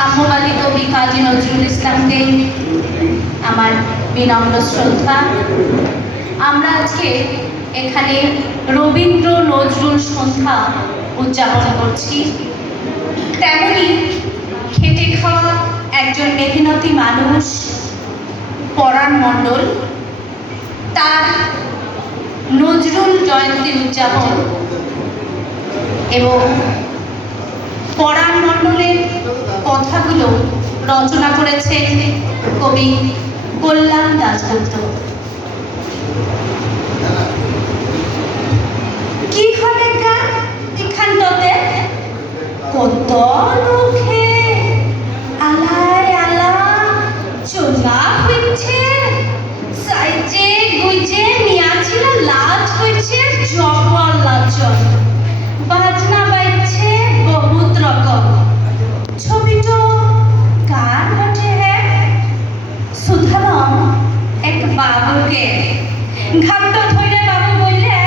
সাম্যবাদী কবি কাজী নজরুল ইসলামকে আমার বিনম্র শ্রদ্ধা। আমরা আজকে এখানে রবীন্দ্র নজরুল সন্ধ্যা উদযাপন করছি। তেমনি খেটে খাওয়া একজন মেহনতি মানুষ পরাণ মণ্ডল, তার নজরুল জয়ন্তী উদযাপন এবং পরাণ মণ্ডলের কথাগুলো রচনা করেছেন কবি কল্যাণ দাশগুপ্ত। কি হবে গান এখানটাতে? কত লোকে আলায় আলা চোলা হইছে, সাইজে গুইজে নিয়াছিল লাজ হইছে জবর লাজল, বাজনা বাইছে বহুত রকম। ছবিটা কার বটে হে? সুধারাম এক বাবুকে। ঘাটটা ধরে বাবু বললে,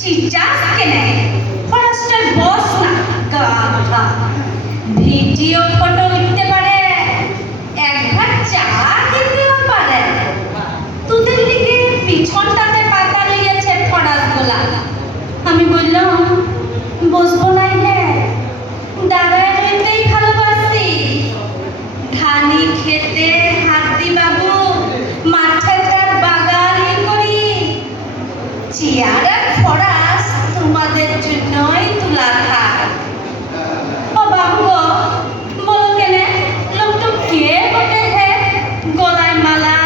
চিচাস কেনে ফরাস্টার বস না গাধা, ভিডিও ফটো উঠতে পারে, একবার চা দিতেও পারে। তোদের দিকে পিছনটাতে পাতা রইয়াছে ফরাস গোলা। আমি বললাম, বসবো নাই হে, দাঁড়ায় রইতেই ভালোবাসি। ধানি খেতে হাতি বাবু, মাঠে তার বাগানি করি। চেয়ার আর ফরাস তোমাদের জন্যই তুলা থাক। ও বাবু গো, বলো কেনে লোকটা কে বটে হে? গলায় মালা,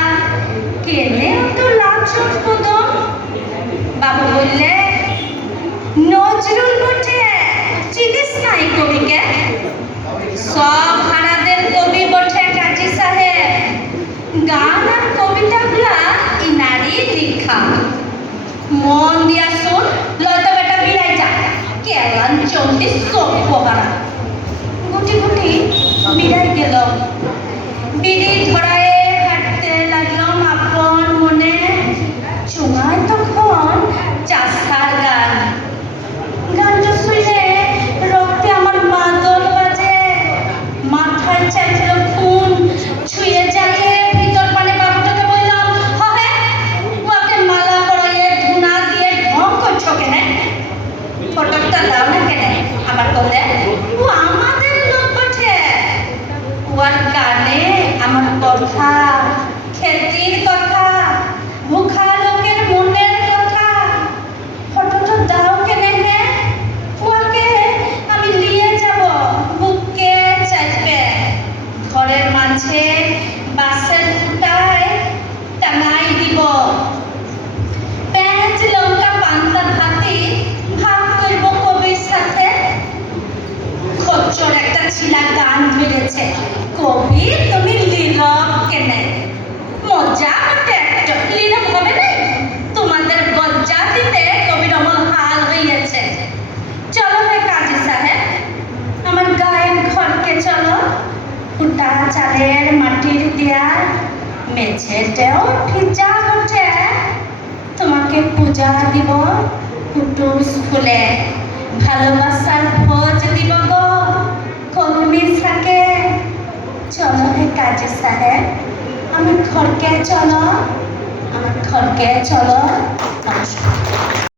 কেনে তো লাজুক বদন? বাবু বললে, নজরুল বটে, চিনিস নাই কবিকে? সব হারাদের কবি বটে কাজী সাহেব। গান আর কবিতাগুলা ইনারই লিখা। মন দিয়া শোন, লয়তো বেটা বিলাই যা। কেলান চন্ডি সব পগারা। গুটি গুটি বিলাই গেল। বিড়ি ধরায়ে হাঁটতে লাগলাম আপন মনে। চুঙায় তখন চাষার গান। গানটা শুনে রক্তে আমার মাদল বাজে। মাথায় চাইছিল খুন, ছুঁয়ে জ্বালিয়ে ভিতর পানে বাবুটাকে বললাম, হবে ওকে মালা পরাইয়ে ধুনা দিয়ে ঢং করছো কেনে? ফটোটা দাও না কেনে? আবার বলে, ও আমাদের লোক বটে। ওর গানে আমার কথা, খেতির কথা, ভুখা লোকের মনের কথা। ফটোটা দাও কেনে হে? ওকে আমি নিয়ে যাব, বুকে চাইবে। ঘরের মাঝে বাসের ফুটায় টাঙাই দিব। পেঁয়াজ লঙ্কা পান্তা ভাতি ভাগ করব কবির সাথে। খচ্চর একটা ছিলা গান ধরেছে, কবি তুমি লীরব কেনে? মজা বটে একটা, লীরব হবে না? তোমাদের গজ্জা দিতে কবির অমল হাল হইয়াছে। চলো হে কাজী সাহেব, আমার গায়ের ঘরকে চলো। ফুটা চালের মাটির দেয়াল, মেঝেতেও ভিজা বটে। তোমাকে পূজা দিব কুটুস ফুলে, ভালোবাসার ভোজ দিব গো কলমি শাকে। চলো হে কাজী সাহেব, আমার ঘরকে চলো, আমার ঘরকে চলো। নমস্কার।